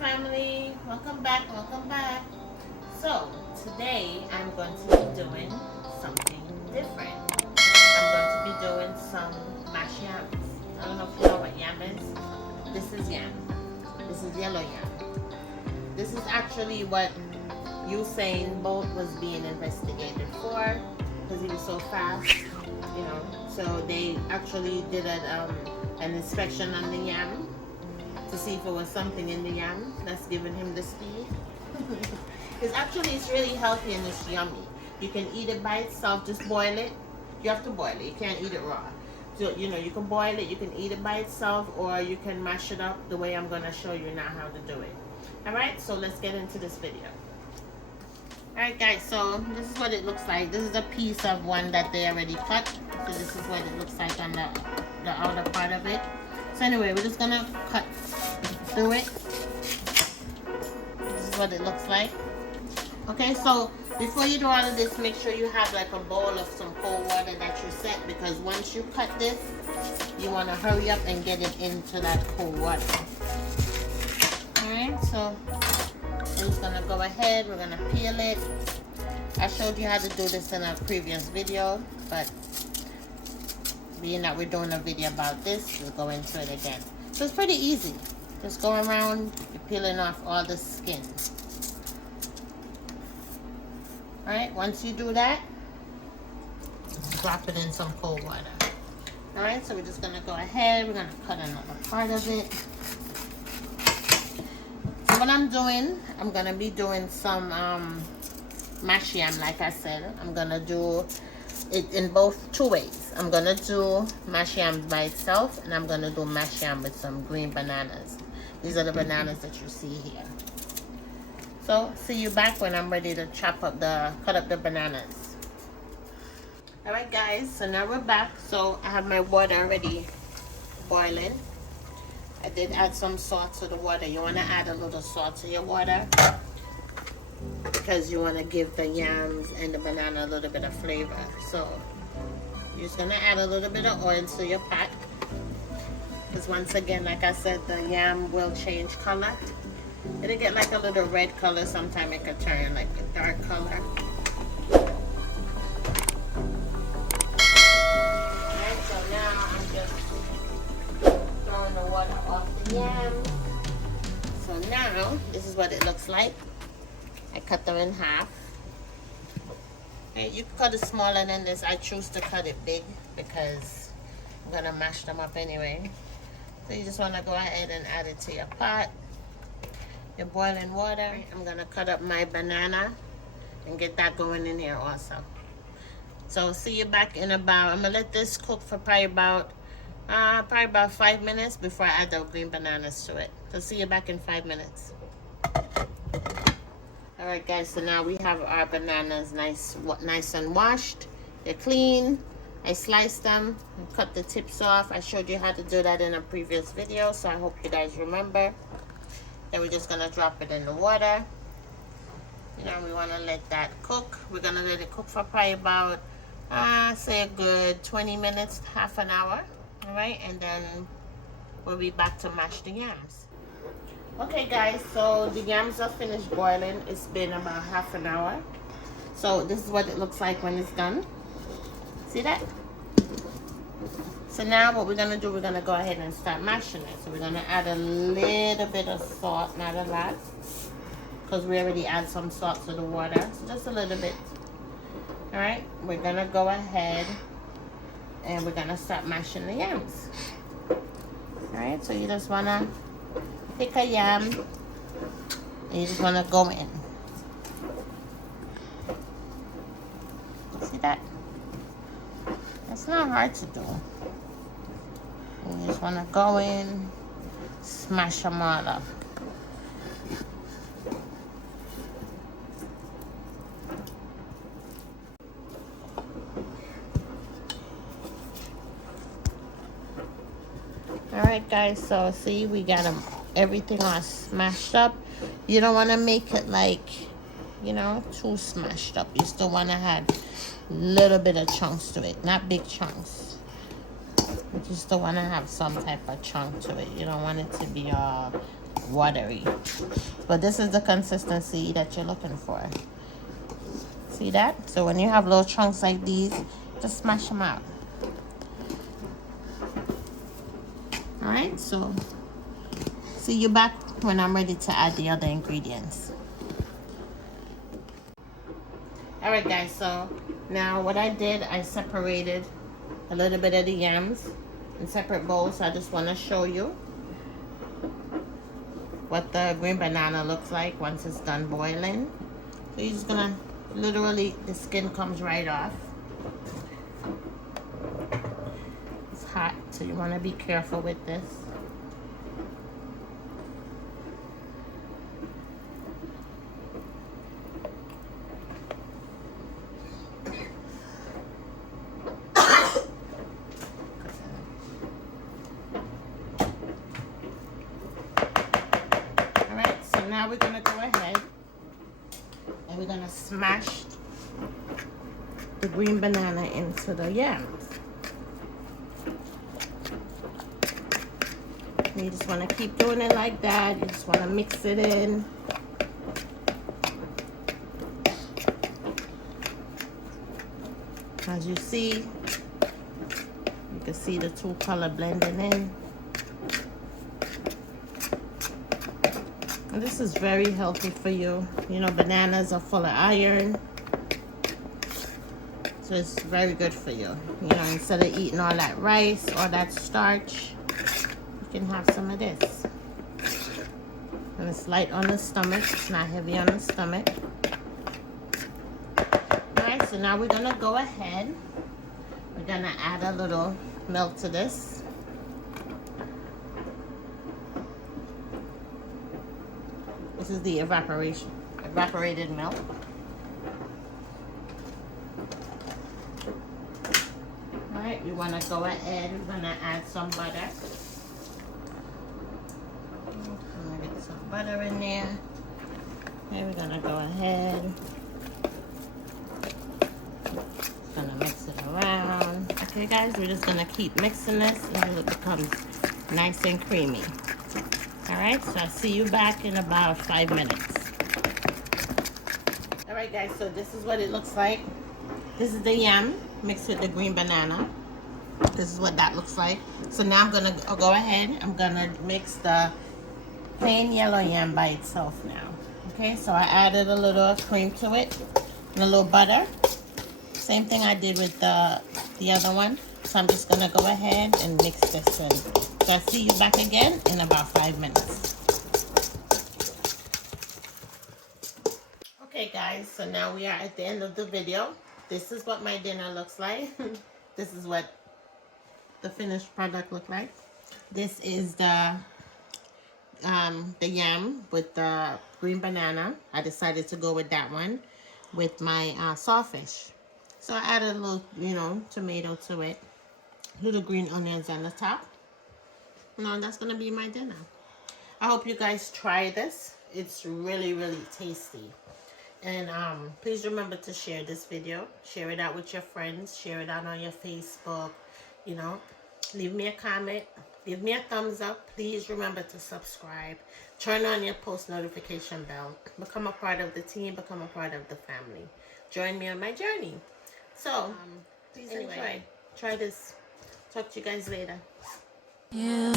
family, welcome back. So today I'm going to be doing something different. I'm going to be doing some mashed yams. I don't know if you know what yam is. This is yam. This is yellow yam. This is actually what Usain Bolt was being investigated for because he was so fast, you know. So they actually did an inspection on the yam to see if it was something in the yam that's giving him the speed. It's really healthy and it's yummy. You can eat it by itself, just boil it. You have to boil it, you can't eat it raw. So, you know, you can boil it, you can eat it by itself, or you can mash it up the way I'm gonna show you now how to do it. Alright, so let's get into this video. Alright guys, so this is what it looks like. This is a piece of one that they already cut. So this is what it looks like on the outer part of it. So anyway, we're just gonna cut through it. This is what it looks like. Okay, so before you do all of this, make sure you have like a bowl of some cold water that you set, because once you cut this, you want to hurry up and get it into that cold water. Alright, so we're just gonna go ahead, we're gonna peel it. I showed you how to do this in a previous video, but being that we're doing a video about this, we'll go into it again. So it's pretty easy. Just go around, you're peeling off all the skin. Alright, once you do that, drop it in some cold water. Alright, so we're just going to go ahead, we're going to cut another part of it. So what I'm doing, I'm going to be doing some mashed yam, like I said. I'm going to do it in two ways. I'm going to do mashed yam by itself, and I'm going to do mashed yam with some green bananas. These are the bananas that you see here. So, see you back when I'm ready to cut up the bananas. Alright guys, so now we're back. So I have my water already boiling. I did add some salt to the water. You want to add a little salt to your water because you want to give the yams and the banana a little bit of flavor. So you're just going to add a little bit of oil to your pot, because once again, like I said, the yam will change color. It'll get like a little red color. Sometimes it could turn like a dark color. Alright, so now I'm just throwing the water off the yam. So now, this is what it looks like. I cut them in half. Okay, you can cut it smaller than this. I choose to cut it big because I'm going to mash them up anyway. So you just want to go ahead and add it to your pot. Your boiling water. I'm gonna cut up my banana and get that going in here also. So see you back in about, I'm gonna let this cook for probably about 5 minutes before I add the green bananas to it. So see you back in 5 minutes. Alright guys, so now we have our bananas nice and washed. They're clean. I sliced them and cut the tips off. I showed you how to do that in a previous video, so I hope you guys remember. Then we're just going to drop it in the water. You know, we want to let that cook. We're going to let it cook for probably about, say a good 20 minutes, half an hour. All right, and then we'll be back to mash the yams. Okay, guys, so the yams are finished boiling. It's been about half an hour. So this is what it looks like when it's done. See that? So now what we're going to do, we're going to go ahead and start mashing it. So we're going to add a little bit of salt, not a lot, because we already add some salt to the water. So just a little bit. All right, we're going to go ahead and we're going to start mashing the yams. All right, so you just want to pick a yam and you just want to go in. See that? It's not hard to do. You just want to go in, smash them all up. Alright guys, so see, we got them, everything all smashed up. You don't want to make it like, you know, too smashed up. You still want to have a little bit of chunks to it, not big chunks. You still want to have some type of chunk to it. You don't want it to be all watery. But this is the consistency that you're looking for. See that? So when you have little chunks like these, just smash them out. Alright, so see you back when I'm ready to add the other ingredients. Alright guys, so now what I did, I separated a little bit of the yams in separate bowls. So I just want to show you what the green banana looks like once it's done boiling. So you're just gonna, literally, the skin comes right off. It's hot, so you want to be careful with this. Now we're going to go ahead and we're going to smash the green banana into the yams. And you just want to keep doing it like that. You just want to mix it in. As you see, you can see the two color blending in. And this is very healthy for you. You know, bananas are full of iron. So it's very good for you. You know, instead of eating all that rice or that starch, you can have some of this. And it's light on the stomach. It's not heavy on the stomach. Alright, so now we're going to go ahead. We're going to add a little milk to this. This is the evaporated milk. Alright, we want to go ahead, we're going to add some butter. I'm going to get some butter in there. Okay, we're going to go ahead. Just going to mix it around. Okay guys, we're just going to keep mixing this until it becomes nice and creamy. Alright, so I'll see you back in about 5 minutes. Alright guys, so this is what it looks like. This is the yam mixed with the green banana. This is what that looks like. So now I'm going to go ahead. I'm going to mix the plain yellow yam by itself now. Okay, so I added a little cream to it and a little butter. Same thing I did with the other one. So I'm just going to go ahead and mix this in. So I'll see you back again in about 5 minutes. Okay guys, so now we are at the end of the video. This is what my dinner looks like. This is what the finished product looks like. This is the yam with the green banana. I decided to go with that one with my sawfish. So I added a little, you know, tomato to it. Little green onions on the top. No, that's gonna be my dinner. I hope you guys try this. It's really, really tasty. And please remember to share this video. Share it out with your friends. Share it out on your Facebook. You know, leave me a comment. Leave me a thumbs up. Please remember to subscribe. Turn on your post notification bell. Become a part of the team. Become a part of the family. Join me on my journey. So, please enjoy. Try this. Talk to you guys later. Yeah.